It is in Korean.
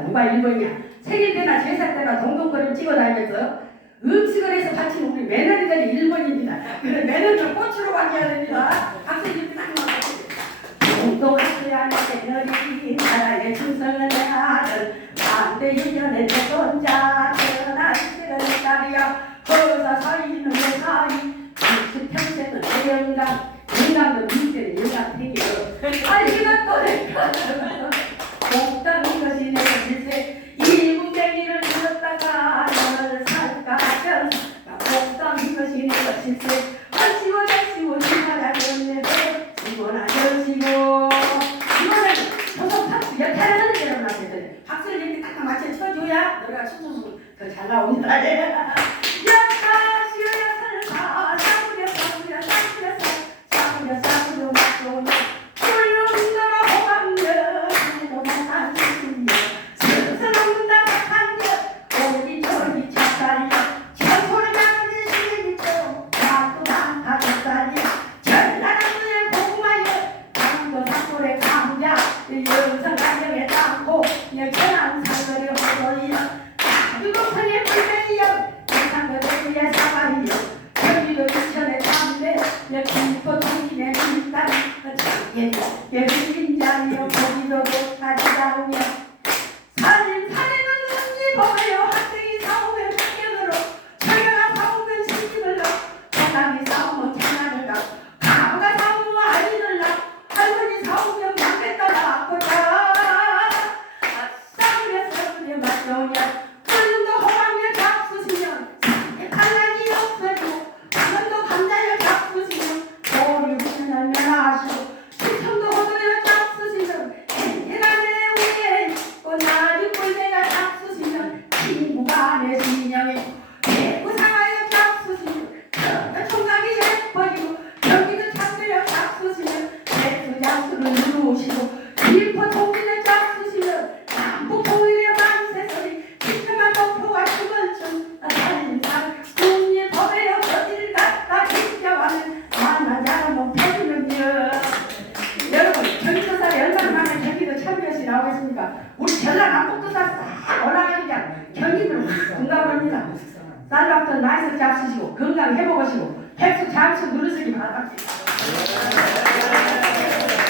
못 받습니다. 누가 1번이야? 생일 때나 제사 때나 동동거림 찍어 다니면서 음식을 해서 바치는 우리 며느리들이 1번입니다. 그래 며느리를 꽃으로 바뀌어야 됩니다. 박수 좀딱 맞아주세요. 동동하지 않은 며느리 나라의 충성을 다하는 반대 유년의 내 손자 태어난 시간의 딸이야 거기서 사이는 내 사이 육십 평생은 내 영감 영감도 민재는 영감 생겨 알기가 또내가 복당 이것이 내 실세 이문쟁이를 들었다가 너를 살까 전 실세 아쉬워 아쉬워 지나가겠네 이거나 여시고 이거는 저서 박수 여타는 여러분 앞에서 박수를 이렇게 딱딱 맞춰 쳐줘야 노래가 춤추면 더잘 나옵니다 여타 시어야 살사 사부려 사부려 사부려 사부려 사부려 맞소녀 훌륭더러 호감녀 훌륭한 안식이녀 스스럼다 박한녀 오리저리 착살녀 천소리 잡는 시리죠 나도 난다섯살이야 전라남도의 고구마여 강도 산골의 강자 영상 간경의 땅고 민단 여기 인자이여 거기도 가지다오며 땅부터다 올라가는 게 경기를 공감합니다. 날락도 나이스 잡수시고 건강 회복하시고 백수 잠수 누르시기 바랍니다.